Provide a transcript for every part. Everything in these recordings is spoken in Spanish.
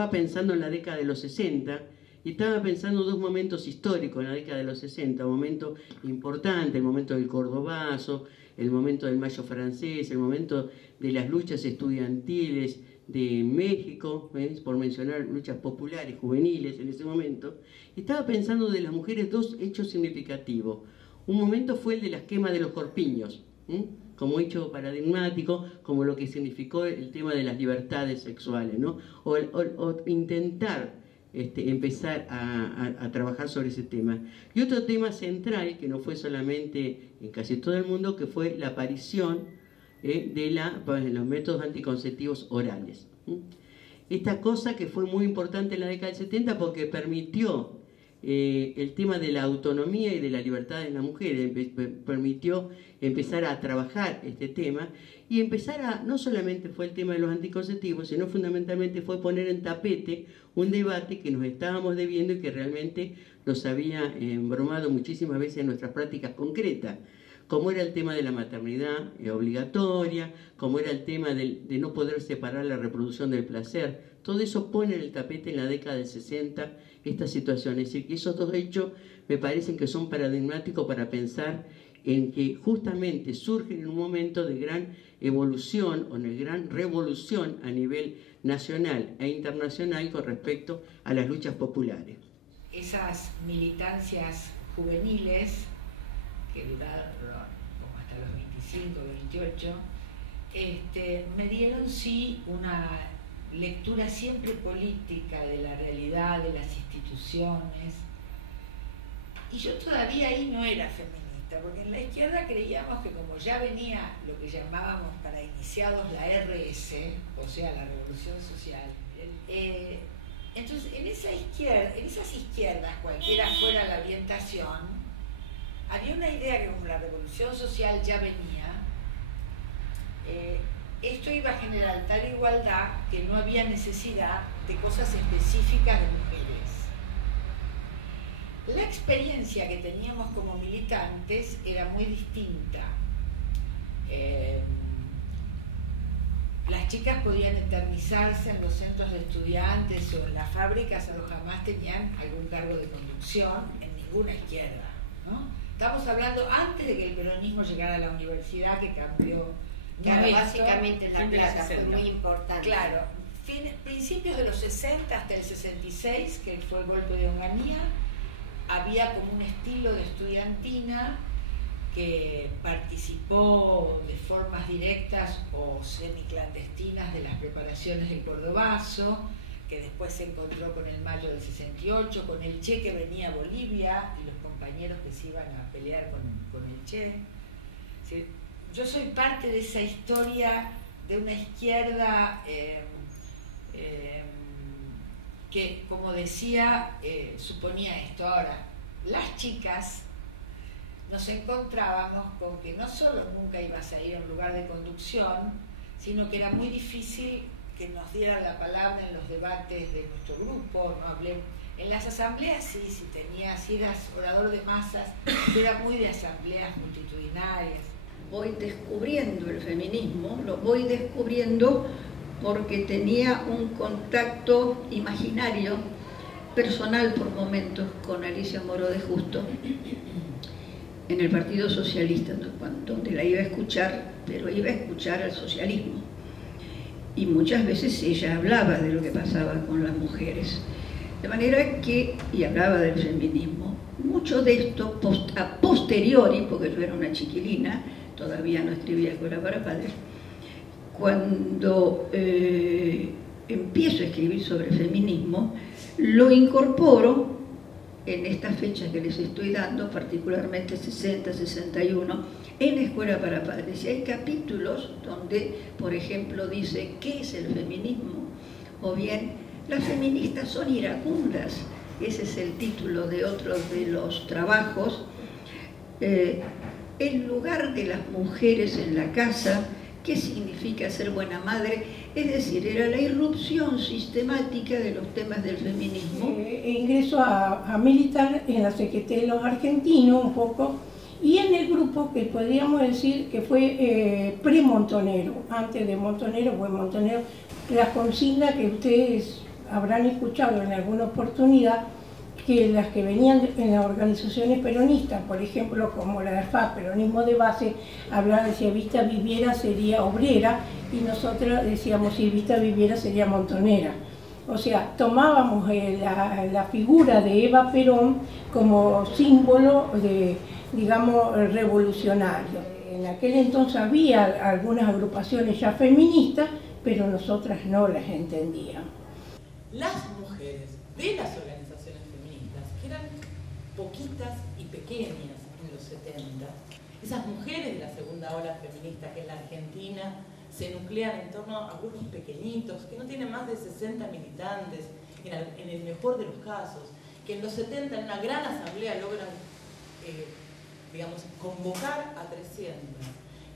estaba pensando en la década de los 60 y estaba pensando en dos momentos históricos en la década de los 60, un momento importante, el momento del Cordobazo, el momento del Mayo francés, el momento de las luchas estudiantiles de México, por mencionar luchas populares, juveniles en ese momento. Estaba pensando de las mujeres dos hechos significativos. Un momento fue el de las quemas de los corpiños, como hecho paradigmático, como lo que significó el tema de las libertades sexuales, ¿no? o intentar empezar a trabajar sobre ese tema. Y otro tema central, que no fue solamente en casi todo el mundo, que fue la aparición de los métodos anticonceptivos orales. Esta cosa que fue muy importante en la década del 70 porque permitió el tema de la autonomía y de la libertad de la mujer, permitió empezar a trabajar este tema y empezar a, no solamente fue el tema de los anticonceptivos, sino fundamentalmente fue poner en tapete un debate que nos estábamos debiendo y que realmente nos había embromado muchísimas veces en nuestras prácticas concretas, como era el tema de la maternidad obligatoria, como era el tema de no poder separar la reproducción del placer. Todo eso pone en el tapete en la década del 60 esta situación. Es decir, que esos dos hechos me parecen que son paradigmáticos para pensar en que justamente surgen en un momento de gran evolución o de gran revolución a nivel nacional e internacional con respecto a las luchas populares. Esas militancias juveniles que duraron como hasta los 25, 28, me dieron sí una lectura siempre política de la realidad, de las instituciones, y yo todavía ahí no era feminista, porque en la izquierda creíamos que como ya venía lo que llamábamos para iniciados la RS, o sea la Revolución Social, entonces en esas izquierdas, cualquiera fuera la orientación, había una idea que como la Revolución Social ya venía, esto iba a generar tal igualdad que no había necesidad de cosas específicas de mujeres. La experiencia que teníamos como militantes era muy distinta. Las chicas podían eternizarse en los centros de estudiantes o en las fábricas, pero jamás tenían algún cargo de conducción en ninguna izquierda, ¿no? Estamos hablando antes de que el peronismo llegara a la universidad, que cambió. Claro, básicamente en La Plata fue muy importante. Claro, principios de los 60 hasta el 66, que fue el golpe de Onganía, había como un estilo de estudiantina que participó de formas directas o semiclandestinas de las preparaciones del Cordobazo, que después se encontró con el Mayo del 68, con el Che que venía a Bolivia y los compañeros que se iban a pelear con el Che. ¿Sí? Yo soy parte de esa historia de una izquierda que, como decía, suponía esto. Ahora, las chicas nos encontrábamos con que no solo nunca ibas a ir a un lugar de conducción, sino que era muy difícil que nos dieran la palabra en los debates de nuestro grupo. No hablé en las asambleas, sí, si eras orador de masas, era muy de asambleas multitudinarias. Voy descubriendo el feminismo, lo voy descubriendo porque tenía un contacto imaginario, personal por momentos, con Alicia Moro de Justo en el Partido Socialista, donde la iba a escuchar, pero iba a escuchar al socialismo. Y muchas veces ella hablaba de lo que pasaba con las mujeres. De manera que, y hablaba del feminismo, mucho de esto a posteriori, porque yo era una chiquilina, todavía no escribía Escuela para Padres, cuando empiezo a escribir sobre feminismo, lo incorporo en estas fechas que les estoy dando, particularmente 60, 61, en Escuela para Padres. Y hay capítulos donde, por ejemplo, dice ¿qué es el feminismo? O bien, las feministas son iracundas. Ese es el título de otro de los trabajos. El lugar de las mujeres en la casa, qué significa ser buena madre, es decir, era la irrupción sistemática de los temas del feminismo. Ingreso a militar en la CGT de los argentinos un poco, y en el grupo que podríamos decir que fue pre-Montonero, antes de Montonero fue Montonero, la consigna que ustedes habrán escuchado en alguna oportunidad que las que venían en las organizaciones peronistas, por ejemplo, como la de FA, Peronismo de Base, hablaban, si Evita viviera sería obrera, y nosotros decíamos, si Evita viviera sería montonera. O sea, tomábamos la figura de Eva Perón como símbolo de, digamos, revolucionario. En aquel entonces había algunas agrupaciones ya feministas, pero nosotras no las entendíamos. Las mujeres de las organizaciones feministas, que eran poquitas y pequeñas en los 70, esas mujeres de la segunda ola feminista que en la Argentina se nuclean en torno a grupos pequeñitos, que no tienen más de 60 militantes, en el mejor de los casos, que en los 70 en una gran asamblea logran, digamos, convocar a 300,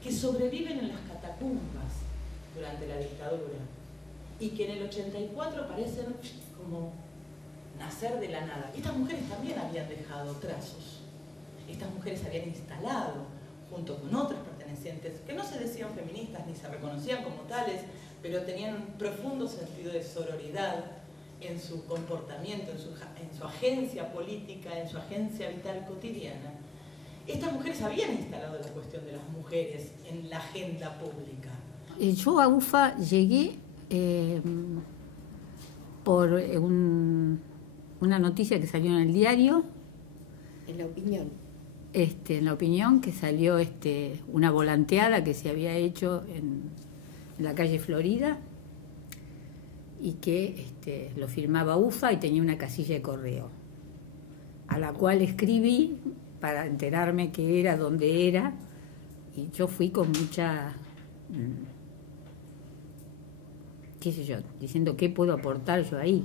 que sobreviven en las catacumbas durante la dictadura, y que en el 84 parecen como nacer de la nada. Estas mujeres también habían dejado trazos, estas mujeres habían instalado, junto con otras pertenecientes, que no se decían feministas ni se reconocían como tales, pero tenían un profundo sentido de sororidad en su comportamiento, en su agencia política, en su agencia vital cotidiana. Estas mujeres habían instalado la cuestión de las mujeres en la agenda pública. Yo a UFA llegué por una noticia que salió en el diario. En La Opinión. En La Opinión, que salió una volanteada que se había hecho en la calle Florida y que lo firmaba UFA y tenía una casilla de correo, a la cual escribí para enterarme qué era, dónde era, y yo fui con mucha, qué sé yo, diciendo qué puedo aportar yo ahí.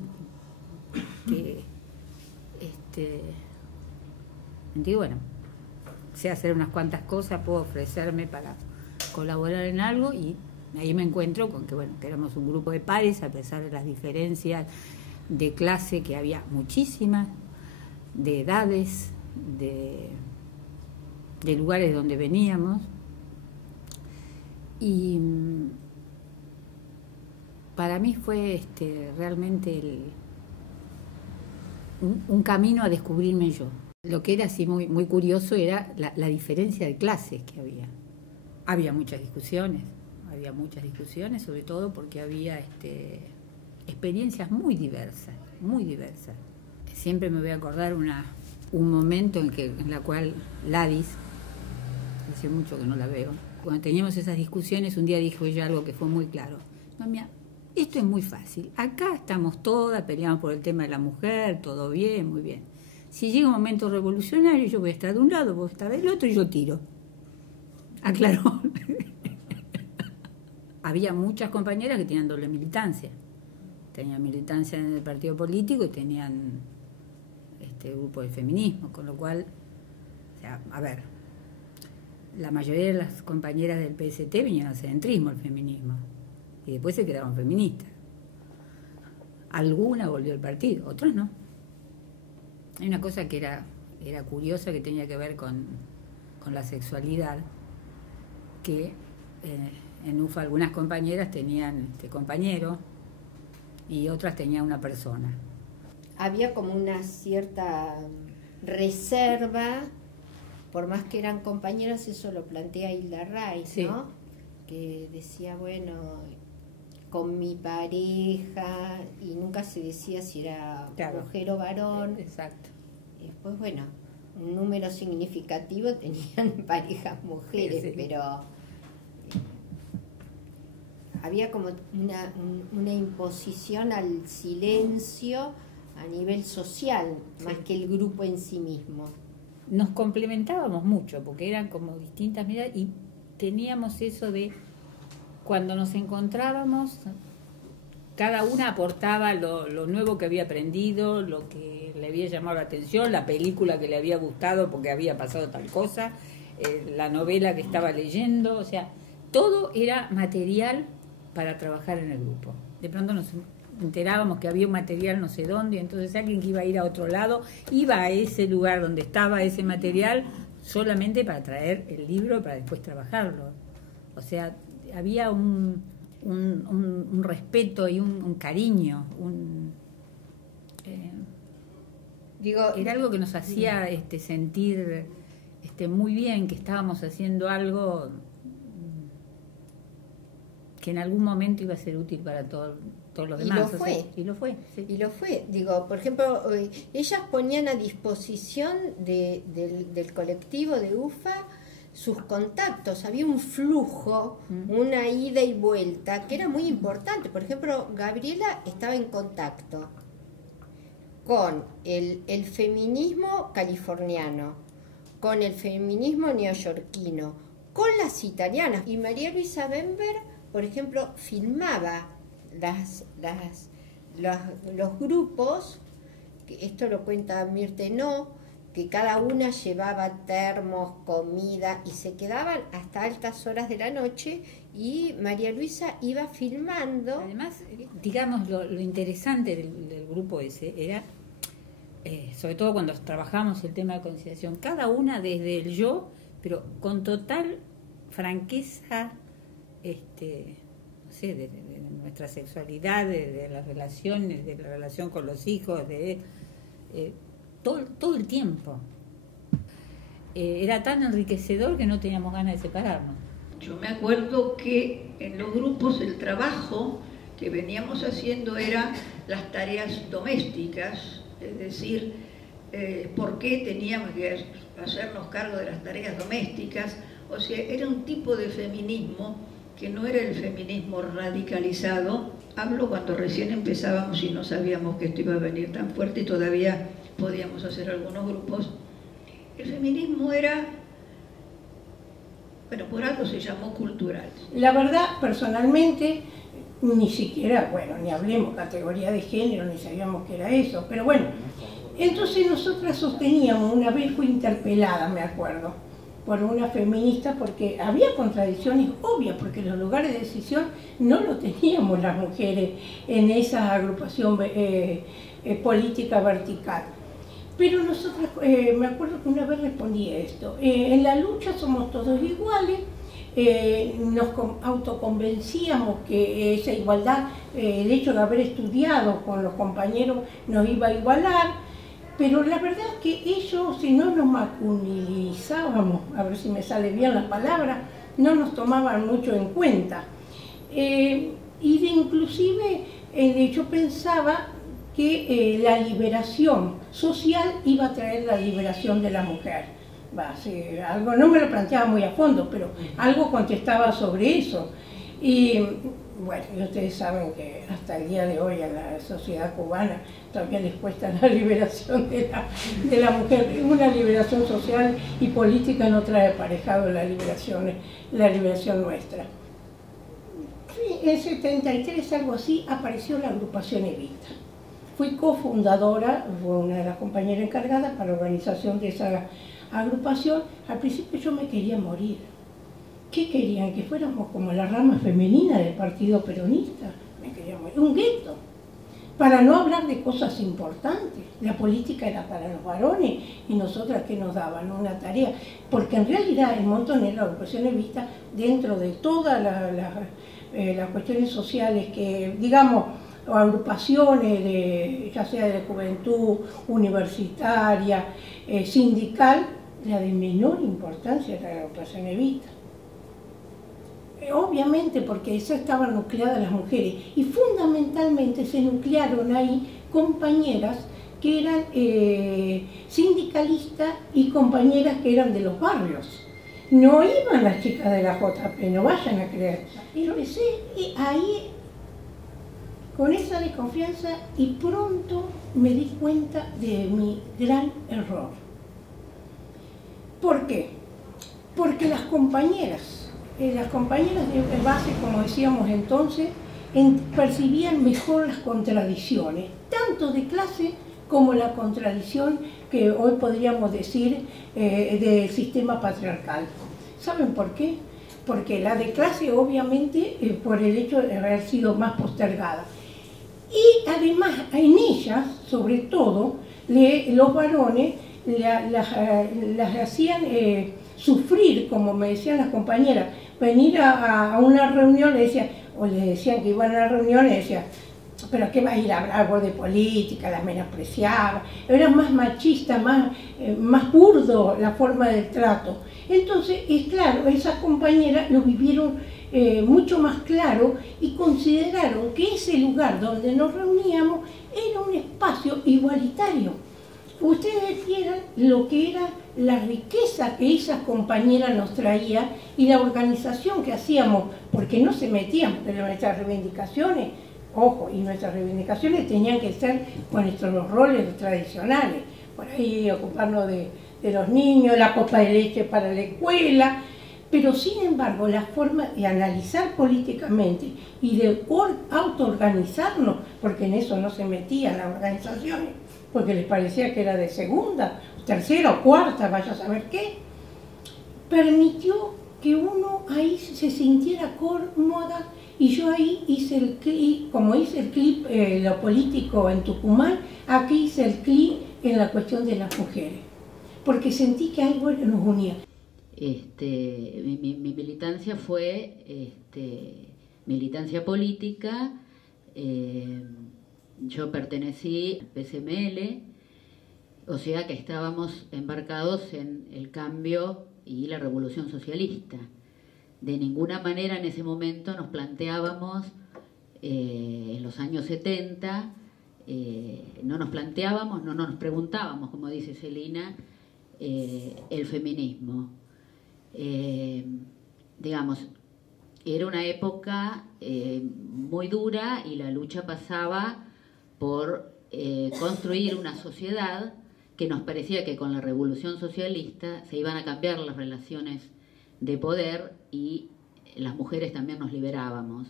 Digo, bueno, sé hacer unas cuantas cosas, puedo ofrecerme para colaborar en algo, y ahí me encuentro con que, bueno, que éramos un grupo de pares, a pesar de las diferencias de clase, que había muchísimas, de edades, de lugares donde veníamos, y para mí fue realmente un camino a descubrirme yo. Lo que era así muy, muy curioso era la diferencia de clases que había. Había muchas discusiones, sobre todo porque había experiencias muy diversas, muy diversas. Siempre me voy a acordar un momento en la cual Ladis, hace mucho que no la veo, cuando teníamos esas discusiones, un día dijo ella algo que fue muy claro. Mami, esto es muy fácil, acá estamos todas, peleamos por el tema de la mujer, todo bien, muy bien. Si llega un momento revolucionario, yo voy a estar de un lado, vos estás del otro y yo tiro. Aclaró. Había muchas compañeras que tenían doble militancia. Tenían militancia en el partido político y tenían grupo de feminismo, con lo cual, o sea, a ver, la mayoría de las compañeras del PST vinieron al centrismo, al feminismo, y después se quedaron feministas. Alguna volvió al partido, otras no. Hay una cosa que era curiosa, que tenía que ver con la sexualidad, que en UFA algunas compañeras tenían compañero y otras tenían una persona. Había como una cierta reserva, por más que eran compañeras, eso lo plantea Hilda Ray, sí, ¿no? Que decía, bueno, con mi pareja, y nunca se decía si era claro, mujer o varón. Exacto. Y después, bueno, un número significativo tenían parejas mujeres, sí, pero había como una imposición al silencio a nivel social, sí, más que el grupo en sí mismo. Nos complementábamos mucho, porque eran como distintas miradas, y teníamos eso de, cuando nos encontrábamos, cada una aportaba lo nuevo que había aprendido, lo que le había llamado la atención, la película que le había gustado porque había pasado tal cosa, la novela que estaba leyendo, o sea, todo era material para trabajar en el grupo. De pronto nos enterábamos que había un material no sé dónde, y entonces alguien que iba a ir a otro lado iba a ese lugar donde estaba ese material solamente para traer el libro para después trabajarlo. O sea, había un respeto y un cariño, era algo que nos hacía sentir muy bien, que estábamos haciendo algo que en algún momento iba a ser útil para todos los demás. Y lo fue. Sí. Y lo fue. Digo, por ejemplo, ellas ponían a disposición del colectivo de UFA sus contactos, había un flujo, una ida y vuelta, que era muy importante. Por ejemplo, Gabriela estaba en contacto con el feminismo californiano, con el feminismo neoyorquino, con las italianas. Y María Luisa Bember, por ejemplo, filmaba los grupos, esto lo cuenta Mirte No, que cada una llevaba termos, comida, y se quedaban hasta altas horas de la noche, y María Luisa iba filmando. Además, digamos, lo interesante del grupo ese era, sobre todo cuando trabajamos el tema de conciliación, cada una desde el yo, pero con total franqueza, no sé, de nuestra sexualidad, de las relaciones, de la relación con los hijos, todo el tiempo. Era tan enriquecedor que no teníamos ganas de separarnos. Yo me acuerdo que en los grupos el trabajo que veníamos haciendo era las tareas domésticas, es decir, por qué teníamos que hacernos cargo de las tareas domésticas. O sea, era un tipo de feminismo que no era el feminismo radicalizado. Hablo cuando recién empezábamos y no sabíamos que esto iba a venir tan fuerte y todavía podíamos hacer algunos grupos. El feminismo era, bueno, por algo se llamó cultural. La verdad, personalmente, ni siquiera, bueno, ni hablemos categoría de género, ni sabíamos que era eso, pero bueno, entonces nosotras sosteníamos, una vez fui interpelada, me acuerdo, por una feminista, porque había contradicciones obvias, porque los lugares de decisión no lo teníamos las mujeres en esa agrupación política vertical. Pero nosotros, me acuerdo que una vez respondí esto, en la lucha somos todos iguales, nos autoconvencíamos que esa igualdad, el hecho de haber estudiado con los compañeros nos iba a igualar, pero la verdad es que ellos, si no nos masculinizábamos, a ver si me sale bien la palabra, no nos tomaban mucho en cuenta. Inclusive yo pensaba que la liberación social iba a traer la liberación de la mujer. Algo, no me lo planteaba muy a fondo, pero algo contestaba sobre eso. Y bueno, y ustedes saben que hasta el día de hoy a la sociedad cubana todavía les cuesta la liberación de la mujer. Una liberación social y política no trae aparejado la liberación nuestra. Sí, en 73, algo así, apareció la agrupación Evita. Fui cofundadora, fue una de las compañeras encargadas para la organización de esa agrupación. Al principio yo me quería morir. ¿Qué querían? Que fuéramos como la rama femenina del partido peronista. Me quería morir. Un gueto. Para no hablar de cosas importantes. La política era para los varones y nosotras que nos daban una tarea. Porque en realidad el Montoner, la agrupación Evita, dentro de todas las cuestiones sociales que, digamos, o agrupaciones, ya sea de juventud, universitaria, sindical, la de menor importancia era la agrupación Evita. Obviamente porque eso estaban nucleadas las mujeres y fundamentalmente se nuclearon ahí compañeras que eran sindicalistas y compañeras que eran de los barrios. No iban las chicas de la JP, no vayan a creer. Y empecé ahí con esa desconfianza y pronto me di cuenta de mi gran error. ¿Por qué? Porque las compañeras de base, como decíamos entonces, percibían mejor las contradicciones, tanto de clase como la contradicción que hoy podríamos decir del sistema patriarcal. ¿Saben por qué? Porque la de clase obviamente por el hecho de haber sido más postergada. Y además en ellas, sobre todo, los varones las hacían sufrir, como me decían las compañeras, venir a una reunión, o les decían que iban a la reunión y decían, pero ¿qué va a ir a hablar algo de política? La menospreciaba, era más machista, más burdo la forma del trato. Entonces, es claro, esas compañeras lo vivieron mucho más claro y consideraron que ese lugar donde nos reuníamos era un espacio igualitario. Ustedes vieran lo que era la riqueza que esas compañeras nos traían y la organización que hacíamos, porque no se metían, pero nuestras reivindicaciones, ojo, y nuestras reivindicaciones tenían que ser con nuestros roles tradicionales, por ahí ocuparnos de los niños, la copa de leche para la escuela, pero sin embargo la forma de analizar políticamente y de autoorganizarnos, porque en eso no se metían las organizaciones, porque les parecía que era de segunda, tercera o cuarta, vaya a saber qué, permitió que uno ahí se sintiera cómoda. Y yo ahí hice el clic, como hice el clic lo político en Tucumán, aquí hice el clic en la cuestión de las mujeres, porque sentí que algo nos unía. Mi militancia fue militancia política. Yo pertenecí al PCML, o sea que estábamos embarcados en el cambio y la revolución socialista. De ninguna manera en ese momento nos planteábamos, en los años 70, no nos planteábamos, no nos preguntábamos, como dice Celina, el feminismo. Digamos, era una época muy dura y la lucha pasaba por construir una sociedad que nos parecía que con la revolución socialista se iban a cambiar las relaciones de poder y las mujeres también nos liberábamos.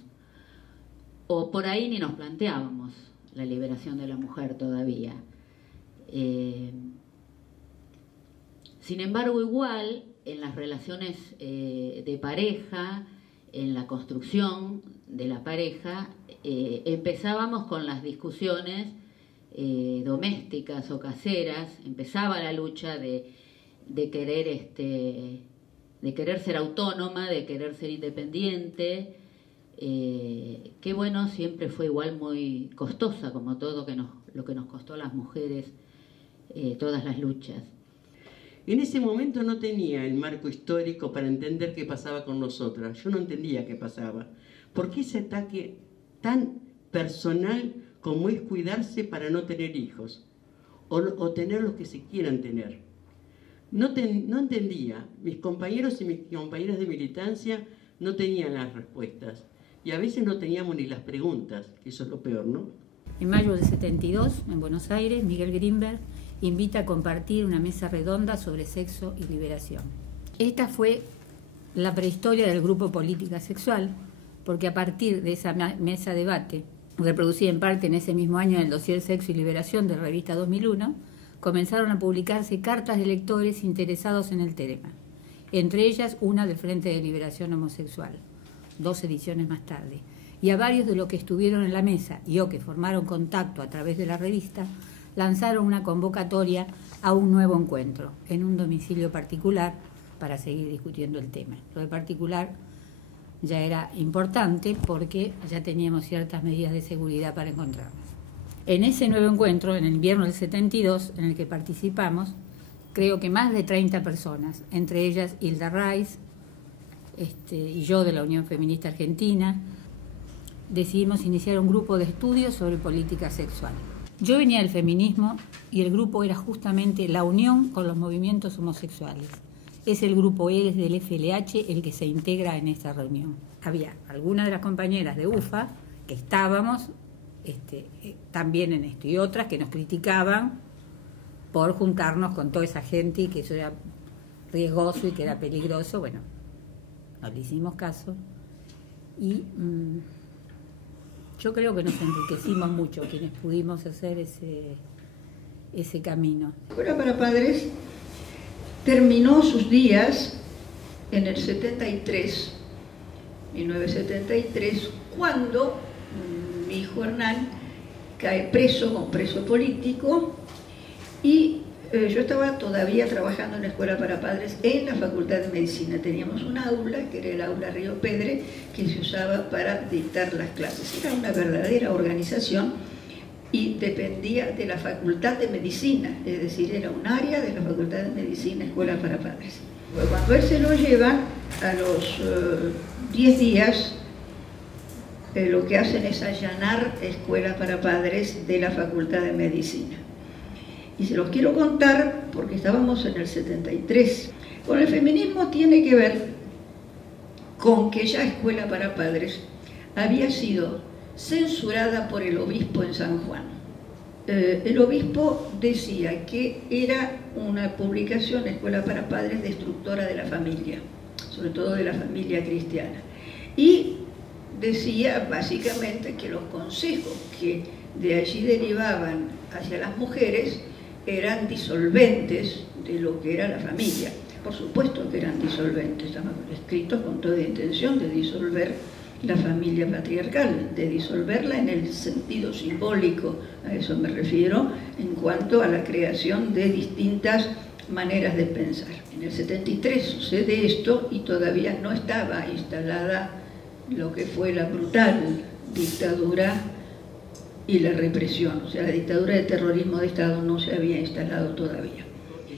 O por ahí ni nos planteábamos la liberación de la mujer todavía. Sin embargo, igual en las relaciones de pareja, en la construcción de la pareja, empezábamos con las discusiones domésticas o caseras, empezaba la lucha de querer ser autónoma, de querer ser independiente, que bueno, siempre fue igual muy costosa, como todo lo que nos costó a las mujeres todas las luchas. En ese momento no tenía el marco histórico para entender qué pasaba con nosotras. Yo no entendía qué pasaba. ¿Por qué ese ataque tan personal como es cuidarse para no tener hijos? O tener los que se quieran tener. No entendía. Mis compañeros y mis compañeras de militancia no tenían las respuestas. Y a veces no teníamos ni las preguntas, que eso es lo peor, ¿no? En mayo del 72, en Buenos Aires, Miguel Grinberg invita a compartir una mesa redonda sobre sexo y liberación. Esta fue la prehistoria del grupo Política Sexual, porque a partir de esa mesa debate, reproducida en parte en ese mismo año en el dossier Sexo y Liberación de la revista 2001, comenzaron a publicarse cartas de lectores interesados en el tema, entre ellas una del Frente de Liberación Homosexual, 2 ediciones más tarde, y a varios de los que estuvieron en la mesa y o que formaron contacto a través de la revista, lanzaron una convocatoria a un nuevo encuentro en un domicilio particular para seguir discutiendo el tema. Lo de particular ya era importante porque ya teníamos ciertas medidas de seguridad para encontrarnos. En ese nuevo encuentro, en el invierno del 72, en el que participamos, creo que más de 30 personas, entre ellas Hilda Reis y yo de la Unión Feminista Argentina, decidimos iniciar un grupo de estudios sobre política sexual. Yo venía del feminismo y el grupo era justamente la unión con los movimientos homosexuales. Es el grupo ELES del FLH el que se integra en esta reunión. Había algunas de las compañeras de UFA que estábamos también en esto y otras que nos criticaban por juntarnos con toda esa gente y que eso era riesgoso y que era peligroso. Bueno, no le hicimos caso y yo creo que nos enriquecimos mucho quienes pudimos hacer ese camino. Escuela para Padres terminó sus días en el 73, 1973, cuando mi hijo Hernán cae preso, un preso político, y Yo estaba todavía trabajando en la Escuela para Padres en la Facultad de Medicina. Teníamos un aula, que era el aula Río Pedre, que se usaba para dictar las clases. Era una verdadera organización y dependía de la Facultad de Medicina, es decir, era un área de la Facultad de Medicina, Escuela para Padres. Cuando él se lo llevan, a los 10 días, lo que hacen es allanar Escuela para Padres de la Facultad de Medicina. Y se los quiero contar porque estábamos en el 73. Con el feminismo tiene que ver con que ya Escuela para Padres había sido censurada por el obispo en San Juan. El obispo decía que era una publicación, Escuela para Padres, destructora de la familia, sobre todo de la familia cristiana. Y decía básicamente que los consejos que de allí derivaban hacia las mujeres eran disolventes de lo que era la familia. Por supuesto que eran disolventes, estaban escritos con toda intención de disolver la familia patriarcal, de disolverla en el sentido simbólico, a eso me refiero, en cuanto a la creación de distintas maneras de pensar. En el 73 sucede esto y todavía no estaba instalada lo que fue la brutal dictadura y la represión, o sea, la dictadura de terrorismo de Estado no se había instalado todavía.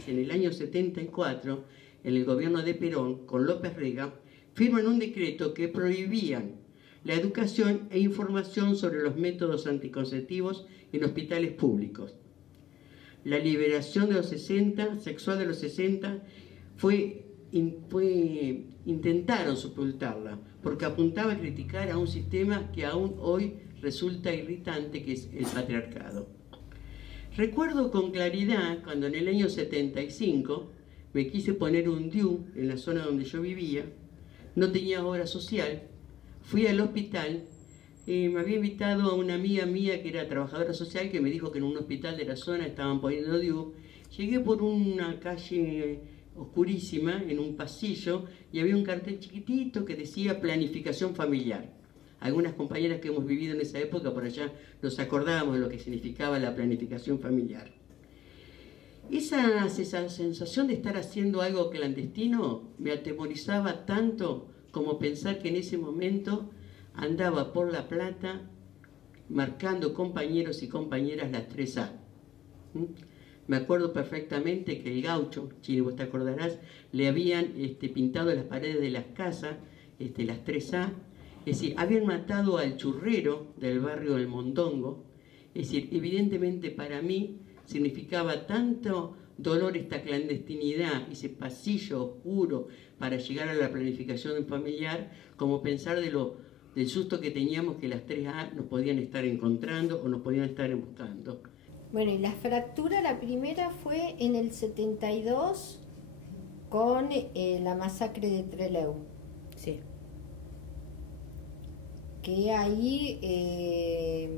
En el año 74, en el gobierno de Perón, con López Rega, firman un decreto que prohibían la educación e información sobre los métodos anticonceptivos en hospitales públicos. La liberación de los 60, sexual de los 60, intentaron sepultarla, porque apuntaba a criticar a un sistema que aún hoy resulta irritante, que es el patriarcado. Recuerdo con claridad cuando en el año 75 me quise poner un DIU en la zona donde yo vivía, no tenía obra social, fui al hospital y me había invitado a una amiga mía que era trabajadora social que me dijo que en un hospital de la zona estaban poniendo DIU. Llegué por una calle oscurísima, en un pasillo, y había un cartel chiquitito que decía planificación familiar. Algunas compañeras que hemos vivido en esa época por allá nos acordábamos de lo que significaba la planificación familiar. Esa sensación de estar haciendo algo clandestino me atemorizaba tanto como pensar que en ese momento andaba por La Plata marcando compañeros y compañeras las 3A. Me acuerdo perfectamente que el gaucho, Chini, vos te acordarás, le habían pintado las paredes de las casas, las 3A. Es decir, habían matado al churrero del barrio del Mondongo. Es decir, evidentemente para mí significaba tanto dolor esta clandestinidad, ese pasillo oscuro para llegar a la planificación familiar, como pensar del susto que teníamos que las 3A nos podían estar encontrando o nos podían estar buscando. Bueno, y la fractura, la primera fue en el 72 con la masacre de Trelew. Sí. Que ahí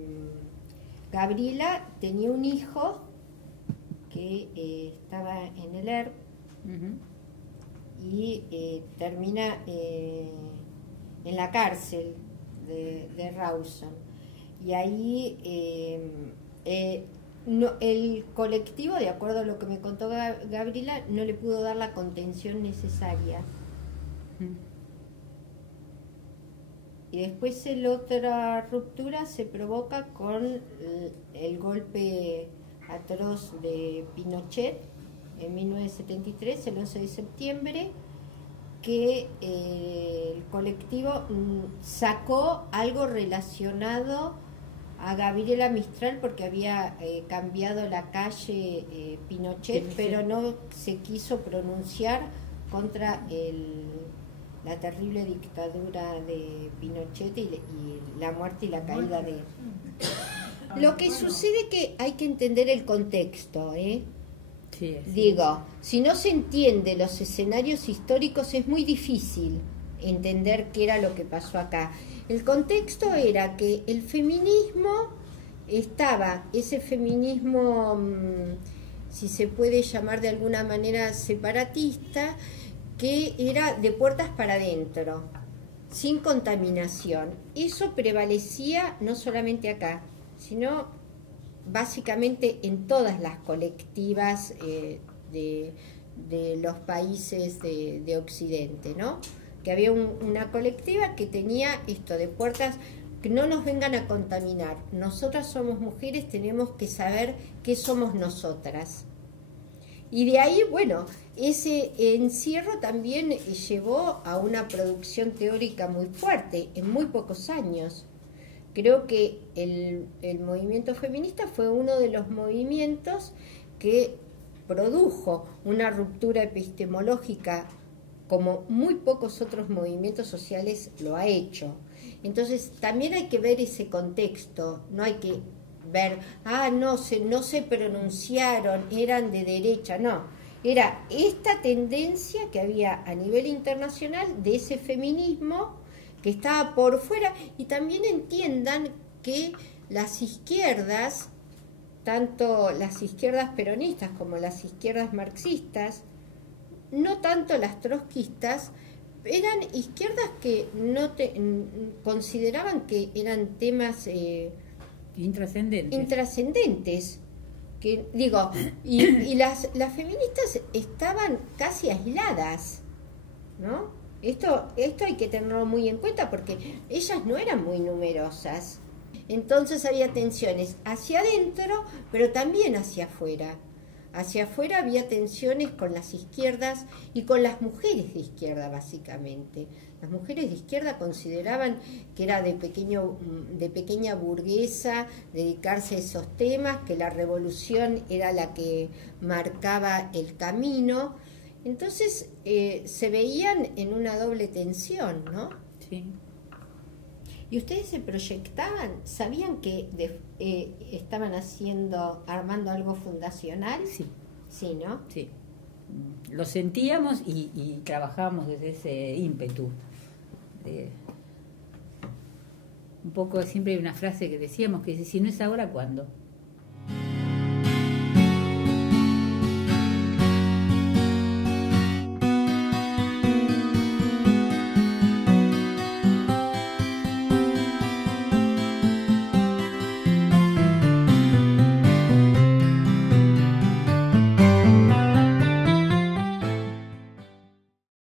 Gabriela tenía un hijo que estaba en el ERP y termina en la cárcel de Rawson. Y ahí el colectivo, de acuerdo a lo que me contó Gabriela, no le pudo dar la contención necesaria. Y después la otra ruptura se provoca con el golpe atroz de Pinochet en 1973, el 11 de septiembre, que el colectivo sacó algo relacionado a Gabriela Mistral porque había cambiado la calle Pinochet, pero no se quiso pronunciar contra la terrible dictadura de Pinochet y la muerte y la caída de... Lo que sucede que hay que entender el contexto, ¿eh? Sí, Digo, si no se entiende los escenarios históricos es muy difícil entender qué era lo que pasó acá. El contexto era que el feminismo estaba, ese feminismo, si se puede llamar de alguna manera separatista, que era de puertas para adentro, sin contaminación. Eso prevalecía no solamente acá, sino básicamente en todas las colectivas de los países de Occidente, ¿no? Que había una colectiva que tenía esto de puertas, que no nos vengan a contaminar. Nosotras somos mujeres, tenemos que saber qué somos nosotras. Y de ahí, bueno, ese encierro también llevó a una producción teórica muy fuerte en muy pocos años. Creo que el movimiento feminista fue uno de los movimientos que produjo una ruptura epistemológica como muy pocos otros movimientos sociales lo ha hecho. Entonces también hay que ver ese contexto, no hay que ver, no se pronunciaron, eran de derecha, no. Era esta tendencia que había a nivel internacional de ese feminismo que estaba por fuera, y también entiendan que las izquierdas, tanto las izquierdas peronistas como las izquierdas marxistas, no tanto las trotskistas, eran izquierdas que consideraban que eran temas intrascendentes. Que, digo, y las feministas estaban casi aisladas, ¿no? Esto hay que tenerlo muy en cuenta porque ellas no eran muy numerosas. Entonces había tensiones hacia adentro, pero también hacia afuera. Hacia afuera había tensiones con las izquierdas y con las mujeres de izquierda, básicamente. Las mujeres de izquierda consideraban que era de pequeña burguesa dedicarse a esos temas, que la revolución era la que marcaba el camino. Entonces se veían en una doble tensión, ¿no? Sí. ¿Y ustedes se proyectaban? ¿Sabían que estaban armando algo fundacional? Sí. Sí, ¿no? Sí. Lo sentíamos y trabajábamos desde ese ímpetu. Un poco siempre hay una frase que decíamos que dice, si no es ahora, ¿cuándo?